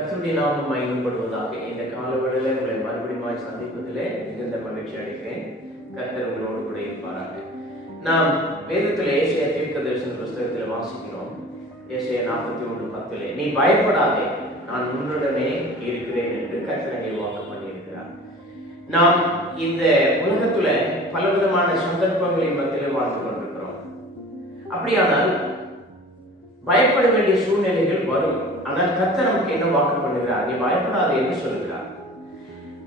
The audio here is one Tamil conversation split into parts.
கர்த்தருடைய நாமம் மகிமைப்படுவதாக. இந்த காலவெளியிலே உங்களை மறுபடியும் சந்திப்பதிலே மிகுந்த மகிழ்ச்சி அடைகிறேன். கர்த்தர் உங்களோடு கூட இருப்பாராக. நாம் வேதத்தில் ஏசாயா தீர்க்கதரிசன புஸ்தகத்தில் வாசிக்கிறோம். ஏசாயா 41:10 நீ பயப்படாதே, நான் உன்னுடனே இருக்கிறேன் என்று கர்த்தர் வாக்கு பண்ணியிருக்கிறார். நாம் இந்த உலகத்துல பலவிதமான சந்தர்ப்பங்களின் மத்தியிலே வாழ்ந்து கொண்டிருக்கிறோம். அப்படியானால் பயப்பட வேண்டிய சூழ்நிலைகள் வரும். ஆனால் கர்த்தர் நமக்கு என்ன வாக்கு பண்ணுகிறார்? நீ பயப்படாதே என்று சொல்கிறார்.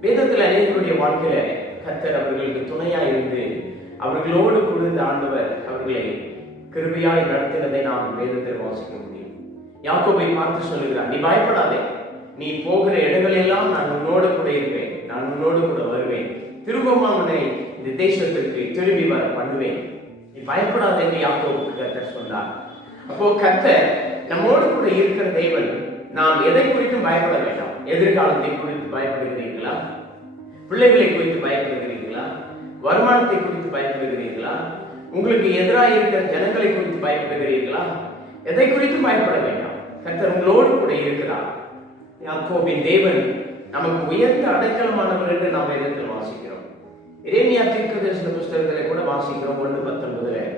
வேதத்தில் அநேகருடைய வாழ்க்கையில கர்த்தர் அவர்களுக்கு துணையாய் இருந்து அவர்களோடு கூட ஆண்டவர் அவர்களை கிருபையாய் நடத்தினதை நாம் வேதத்தில் வாசிக்க முடியும். யாக்கோபை பார்த்து சொல்லுகிறார், நீ பயப்படாதே, நீ போகிற இடங்களெல்லாம் நான் உன்னோடு கூட இருப்பேன், நான் உன்னோடு கூட வருவேன், திரும்பவும் உன்னை இந்த தேசத்திற்கு திரும்பி வர பண்ணுவேன், நீ பயப்படாதே என்று யாக்கோபுக்கு கர்த்தர் சொன்னார். அப்போ கர்த்தர் நம்மோடு கூட இருக்கிற தேவன். நாம் எதை குறித்தும் பயப்பட வேண்டாம். எதிர்காலத்தை குறித்து பயப்படுகிறீர்களா? பிள்ளைகளை குறித்து பயப்படுகிறீர்களா? வருமானத்தை குறித்து பயப்படுகிறீர்களா? உங்களுக்கு எதிராக இருக்கிற ஜனங்களை குறித்து பயப்படுகிறீர்களா? எதை குறித்து பயப்பட வேண்டாம். கர்த்தர் உங்களோடு கூட இருக்கிறார். யாக்கோபின் தேவன் நமக்கு உயர்ந்த அடைக்கலமானவர் என்று நாம் வேதத்தில் வாசிக்கிறோம். எரேமியா தீர்க்கதரிசன புஸ்தகத்திலே கூட வாசிக்கிறோம். 1:19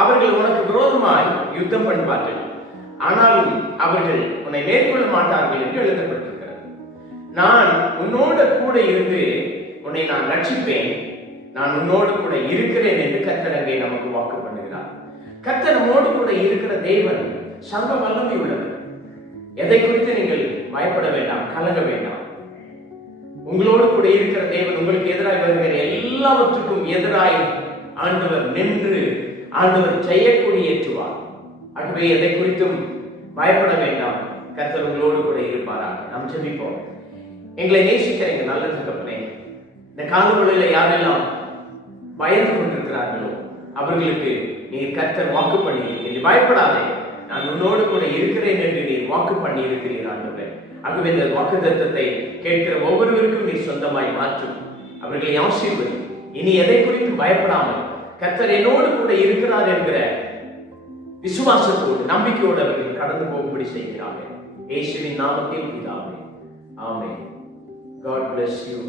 அவர்கள் உனக்கு விரோதமாய் யுத்தம் பண்ணுவார்கள், ஆனாலும் அவர்கள் உன்னை மேற்கொள்ள மாட்டார்கள் என்று எழுதப்பட்டிருக்கிறது. நான் உன்னோடு கூட இருந்து உன்னை நான் ரட்சிப்பேன், நான் உன்னோடு கூட இருக்கிறேன் என்று கர்த்தர் அங்கே நமக்கு வாக்கு பண்ணுகிறார். கர்த்தர் நம்மோடு கூட இருக்கிற தேவன் சர்வ வல்லமை உள்ளவர். எதை குறித்து நீங்கள் பயப்பட வேண்டாம், கலங்க வேண்டாம். உங்களோடு கூட இருக்கிற தேவன் உங்களுக்கு எதிராக வருகிற எல்லாவற்றுக்கும் எதிராய் ஆண்டவர் நின்று ஆண்டவர் செய்யக்கூடிய ஏற்றுவார். ஆகவே எதை குறித்தும் பயப்பட வேண்டாம். கர்த்தர் உங்களோடு கூட இருப்பாராக. நாம் ஜெபிப்போம். எங்களை நேசிக்கிற எங்க நல்ல தகப்பனே, இந்த காலவெளியில யாரெல்லாம் பயந்து கொண்டிருக்கிறார்களோ அவர்களுக்கு நீர் கர்த்தர் வாக்கு பண்ணி, நீ பயப்படாதே, நான் உன்னோடு கூட இருக்கிறேன் என்று நீர் வாக்கு பண்ணி இருக்கிறீர் ஆண்டவரே. ஆகவே இந்த வாக்குத்தத்தத்தை கேட்கிற ஒவ்வொருவருக்கும் நீர் சொந்தமாய் மாற்றும். அவர்களை ஆசீர்வதி. இனி எதை குறித்தும் பயப்படாமல் கர்த்தர் என்னோடு கூட இருக்கிறார் என்கிற விசுவாசத்தோடு நம்பிக்கையோடு அவர்கள் கடந்து போகும்படி செய்கிறார்கள். இயேசுவின் நாமத்தில் பிதாவே, ஆமென். God bless you.